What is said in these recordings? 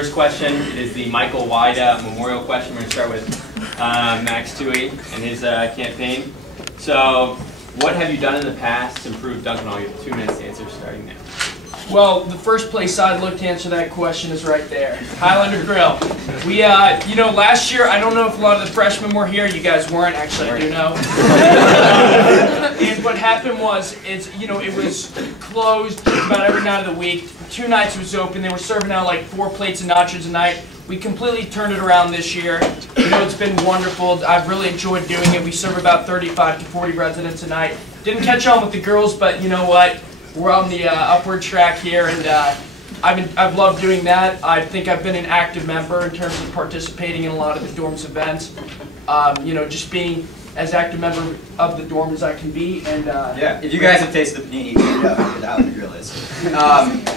first question is the Michael Wida Memorial question. We're going to start with Max Tui and his campaign. So, what have you done in the past to improve Duncan Hall? You have 2 minutes to answer starting now. Well, the first place I'd look to answer that question is right there, Highlander Grill. We, you know, last year, I don't know if a lot of the freshmen were here. You guys weren't, actually, I do know. And what happened was, you know, it was closed about every night of the week. 2 nights it was open. They were serving out like 4 plates of nachos a night. We completely turned it around this year. You know, it's been wonderful. I've really enjoyed doing it. We serve about 35 to 40 residents a night. Didn't catch on with the girls, but you know what? We're on the upward track here, and I've loved doing that. I think I've been an active member in terms of participating in a lot of the dorm's events. You know, just being as active member of the dorm as I can be. And yeah, if you guys have tasted the panini, you know what the Highlander Grill is.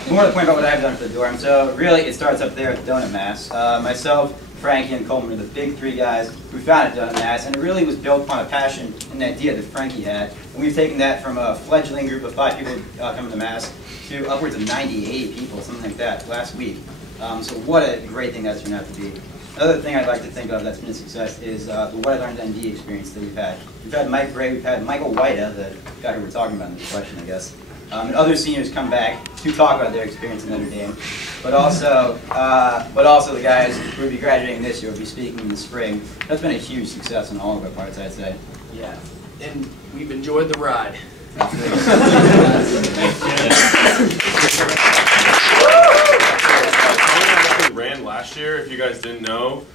More to the point about what I've done for the dorm. So really, it starts up there at the Donut Mass. Myself, Frankie, and Coleman are the big 3 guys who founded Donut Mass, and it really was built upon a passion and an idea that Frankie had. And we've taken that from a fledgling group of 5 people coming to Mass to upwards of 90, 80 people, something like that, last week. So what a great thing that's turned out to be. Another thing I'd like to think of that's been a success is the What I Learned at ND experience that we've had. We've had Mike Gray, we've had Michael Wida, the guy who we're talking about in the question, I guess. And other seniors come back to talk about their experience in Notre Dame. But also the guys who will be graduating this year will be speaking in the spring. That's been a huge success on all of our parts, I'd say. yeah, and we've enjoyed the ride. Ran last year, if you guys didn't know.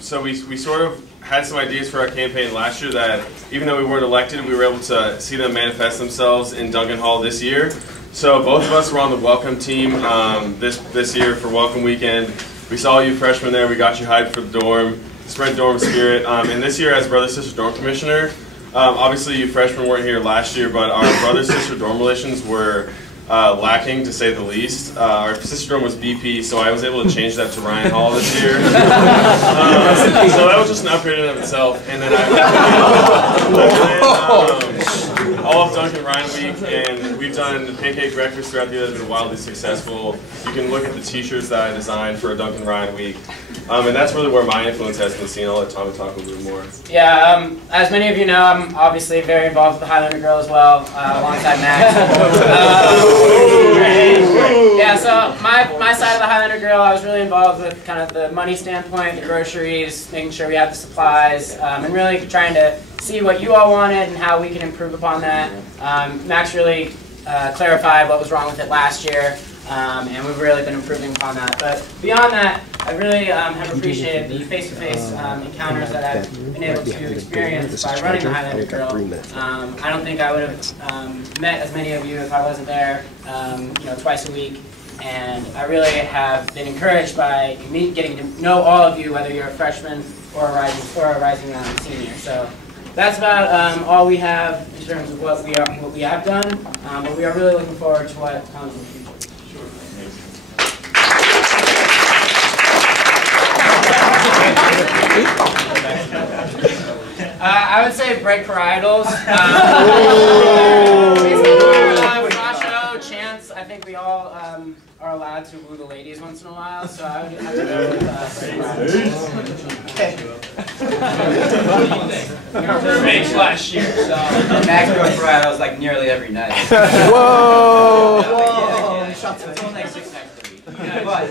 So we sort of had some ideas for our campaign last year that even though we weren't elected, we were able to see them manifest themselves in Duncan Hall this year. So both of us were on the welcome team this year for Welcome Weekend. We saw you freshmen there, we got you hyped for the dorm, spread dorm spirit. And this year as Brother-Sister Dorm Commissioner, obviously you freshmen weren't here last year, but our brother-sister dorm relations were lacking, to say the least. Our sister dorm was BP, so I was able to change that to Ryan Hall this year. So that was just an upgrade in and of itself. And then all of Duncan Ryan Week, and we've done pancake breakfast throughout the year that's been wildly successful. You can look at the t-shirts that I designed for a Duncan Ryan Week. And that's really where my influence has been seen. I'll let Tommy talk a little bit more. Yeah, as many of you know, I'm obviously very involved with the Highlander Grill as well, alongside Max. Yeah, so my side of the Highlander Grill, I was really involved with kind of the money standpoint, the groceries, making sure we have the supplies, and really trying to see what you all wanted and how we can improve upon that. Max really clarified what was wrong with it last year. And we've really been improving upon that. But beyond that, I really have appreciated the face-to-face encounters that I've been able to experience by running the Highlander Grill. I don't think I would have met as many of you if I wasn't there, you know, twice a week. And I really have been encouraged by me getting to know all of you, whether you're a freshman or a rising senior. So that's about all we have in terms of what we have done. But we are really looking forward to what comes in the future. I would say break varietals. Sasha, Chance, I think we all are allowed to woo the ladies once in a while, so I would have to go with break varietals. Makes last year, so. Max broke varietals like nearly every night. Whoa! It's only like 6 nights a week. But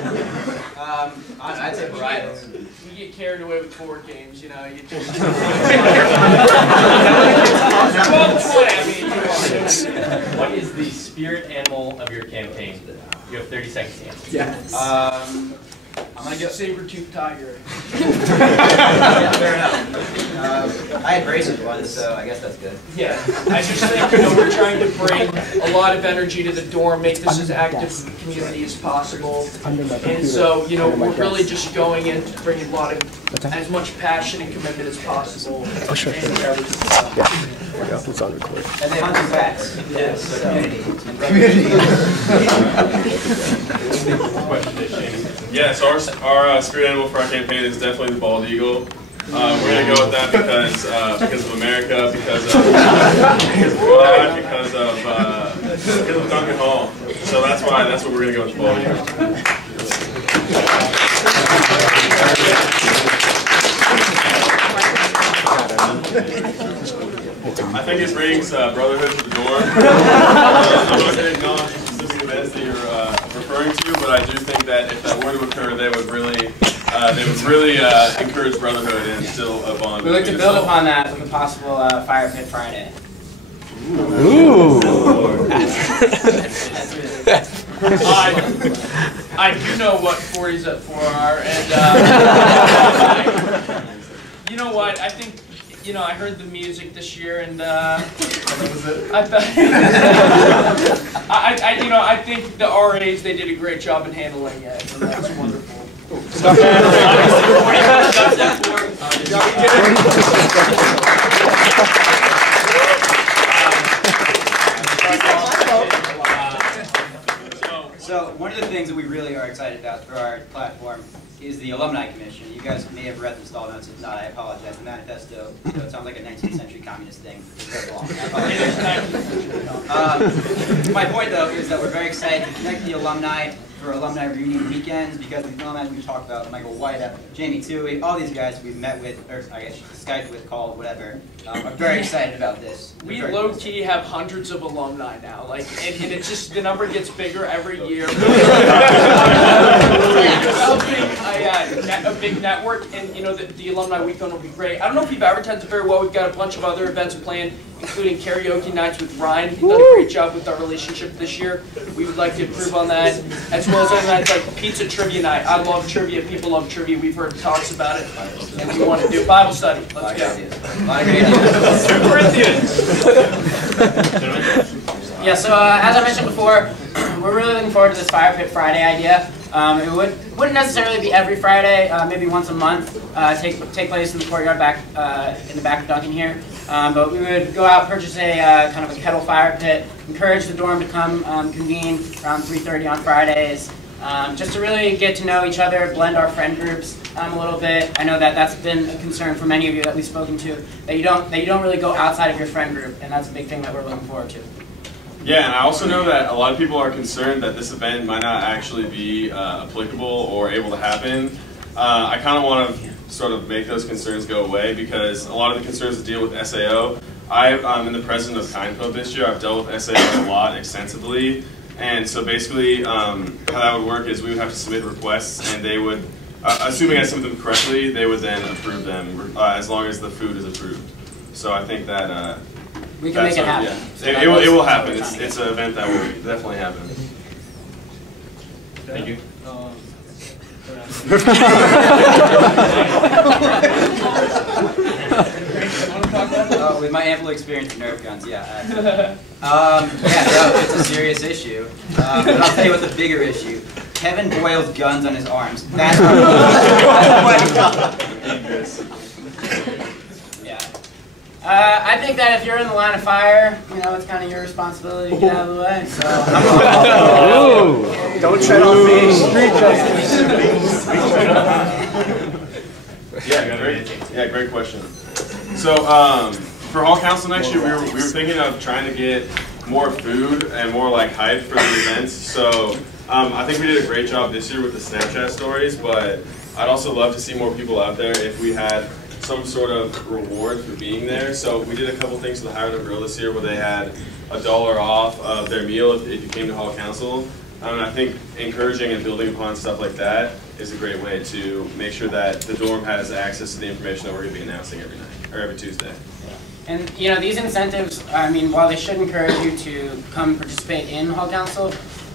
I'd say varietals. You get carried away with board games, you know. You just What is the spirit animal of your campaign? You have 30 seconds to answer. yes. I'm gonna go saber-toothed tiger. Yeah, fair enough. I had braces once, so I guess that's good. Yeah, I just think, you know, we're trying to bring a lot of energy to the dorm, make this as active a community as possible. And so, you know, we're really just going in to bring a lot of, as much passion and commitment as possible. Oh, sure. Yeah, it's on record. And they hunt bats. Yes. So community. Yeah, so our spirit animal for our campaign is definitely the bald eagle. We're gonna go with that because of America, because of God, because of Duncan Hall. So that's what we're gonna go with the bald eagle. think it brings brotherhood to the dorm. I'm not going to acknowledge the specific events that you're referring to, but I do think that if that were to occur, they would really encourage brotherhood and instill a bond. We look to build upon that with a possible Fire Pit Friday. Ooh. I do know what 40s at 4 are, and you know what? I think I heard the music this year, and I think the RAs, they did a great job in handling it, and that's wonderful. So one of the things that we really are excited about for our platform is the Alumni Commission. You guys may have read the stall notes. If not, I apologize. The manifesto, it sounds like a 19th century communist thing. It's very long. I apologize. My point, though, is that we're very excited to connect the alumni for alumni reunion weekends, because the alumni we've talked about, Michael White, Jamie Toohey, all these guys we've met with, or I guess Skyped with, called, whatever, are very excited about this. We low-key have hundreds of alumni now, and it's just, the number gets bigger every year. Developing a big network, and the alumni weekend will be great. I don't know if you've advertised it very well. We've got a bunch of other events planned, including karaoke nights with Ryan. He's done a great job with our relationship this year. We would like to improve on that, as well as other nights like pizza trivia night. I love trivia. People love trivia. We've heard talks about it, and we want to do Bible study. Let's go. Yeah, so as I mentioned before, we're really looking forward to this Fire Pit Friday idea. It wouldn't necessarily be every Friday, maybe once a month, take place in the courtyard back in the back of Duncan here. But we would go out, purchase a kind of a kettle fire pit, encourage the dorm to come convene around 3:30 on Fridays, just to really get to know each other, blend our friend groups a little bit. I know that that's been a concern for many of you that we've spoken to, that you don't really go outside of your friend group, and that's a big thing that we're looking forward to. Yeah, and I also know that a lot of people are concerned that this event might not actually be applicable or able to happen. I kind of want to sort of make those concerns go away, because a lot of the concerns that deal with SAO, I'm the president of Kind Club this year. I've dealt with SAO a lot extensively, and so basically how that would work is we would have to submit requests, and they would, assuming I submit them correctly, they would then approve them as long as the food is approved. So I think that we can make it happen. Yeah. So it will happen. It's an event that will definitely happen. Thank you. With my ample experience with Nerf guns, yeah. No, it's a serious issue. But I'll tell you what's a bigger issue. Kevin Boyle's guns on his arms. That's I think that if you're in the line of fire, it's kind of your responsibility to get out of the way. So Don't tread on me. Street justice. Great question. So for Hall Council next year, we were thinking of trying to get more food and more hype for the events. So I think we did a great job this year with the Snapchat stories, but I'd also love to see more people out there if we had some sort of reward for being there. So we did a couple things with the Hire to Grill this year where they had $1 off of their meal if you came to Hall Council. And I think encouraging and building upon stuff like that is a great way to make sure that the dorm has access to the information that we're going to be announcing every night or every Tuesday. And these incentives, while they should encourage you to come participate in Hall Council,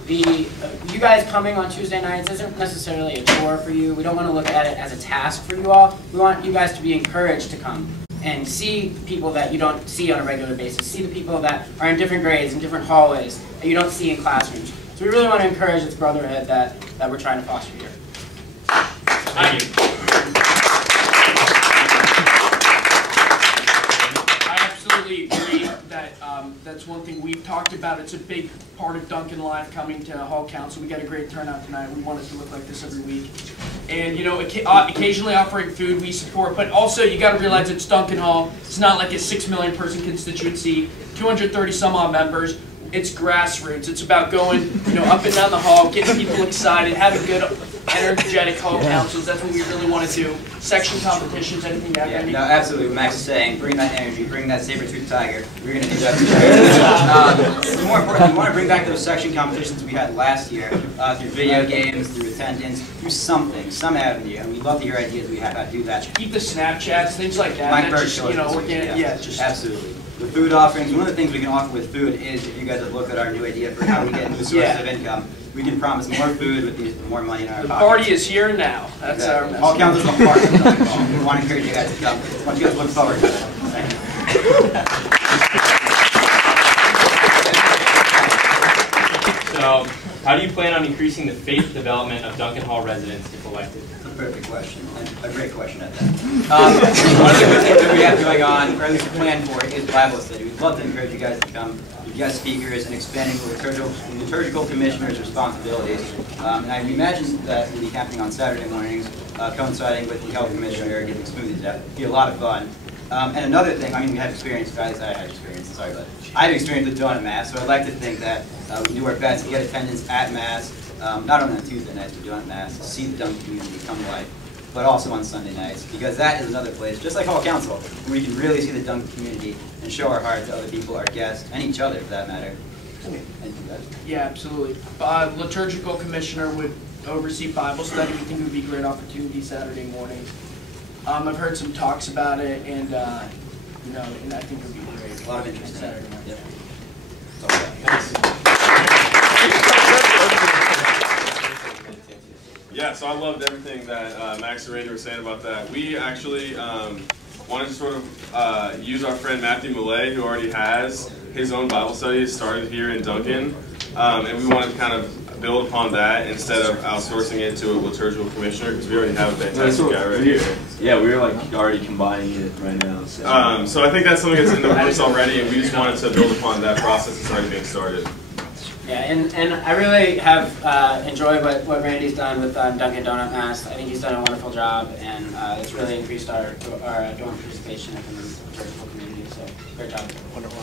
you guys coming on Tuesday nights isn't necessarily a chore for you. We don't want to look at it as a task for you all. We want you guys to be encouraged to come and see people that you don't see on a regular basis. See the people that are in different grades, in different hallways, that you don't see in classrooms. So we really want to encourage this brotherhood that we're trying to foster here. Thank you. I absolutely agree that that's one thing we've talked about. It's a big part of Duncan Live coming to Hall Council. We got a great turnout tonight. We want it to look like this every week. And occasionally offering food we support, but also you got to realize it's Duncan Hall. It's not like a 6 million person constituency, 230 some odd members. It's grassroots. It's about going, up and down the hall, getting people excited, having good, energetic hall councils. That's what we really want to do. section competitions, anything that Yeah, Randy? no, absolutely. What Max is saying, bring that energy, bring that saber-toothed tiger. We're going to do that. More importantly, we want to bring back those section competitions we had last year through video games, through attendance, through something, some avenue. And we'd love to hear ideas we have how to do that. Keep the Snapchats, things like that. Mike That's Birch just, you know, organic, yeah, just absolutely. The food offerings, one of the things we can offer with food is, if you guys have looked at our new idea for how we get into sources of income, we can promise more food with more money in our the pockets. party is here now. That's Exactly. our message. All counts as a party. We want to encourage you guys to come. I want you guys to look forward to it. Thank you. So, how do you plan on increasing the faith development of Duncan Hall residents if elected? That's a perfect question, and a great question at that. One of the good things that we have going on, or at least plan for, is Bible study. We'd love to encourage you guys to come, be guest speakers, and expanding the liturgical commissioner's responsibilities. And I imagine that will be happening on Saturday mornings, coinciding with the health commissioner giving smoothies. That'd be a lot of fun. And another thing, I mean, we have experience, guys. I had experience, sorry, but I had experience with donut mass, so I'd like to think that we can do our best to get attendance at mass, not only on Tuesday nights for donut mass, see the Duncan community come to life, but also on Sunday nights, because that is another place, just like Hall Council, where we can really see the Duncan community and show our heart to other people, our guests, and each other for that matter. Anything, guys? Yeah, absolutely. Liturgical commissioner would oversee Bible study. We think it would be a great opportunity Saturday morning. I've heard some talks about it, and you know, and I think it would be great. A lot of interest Saturday morning. Yep. Yeah, so I loved everything that Max and Randy were saying about that. We actually wanted to sort of use our friend Matthew Millay, who already has his own Bible study started here in Duncan, and we wanted to kind of build upon that instead of outsourcing it to a liturgical commissioner, because we already have a fantastic guy right here. Yeah, we're like already combining it right now. So I think that's something that's in the works already, and we just wanted to build upon that process that's already being started. Yeah, and I really have enjoyed what Randy's done with Dunkin' Donut Mass. I think he's done a wonderful job, and it's really increased our donor participation in the liturgical community. So, great job. Wonderful.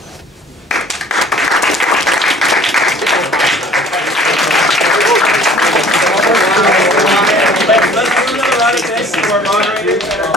Let's do another round of this for our moderators.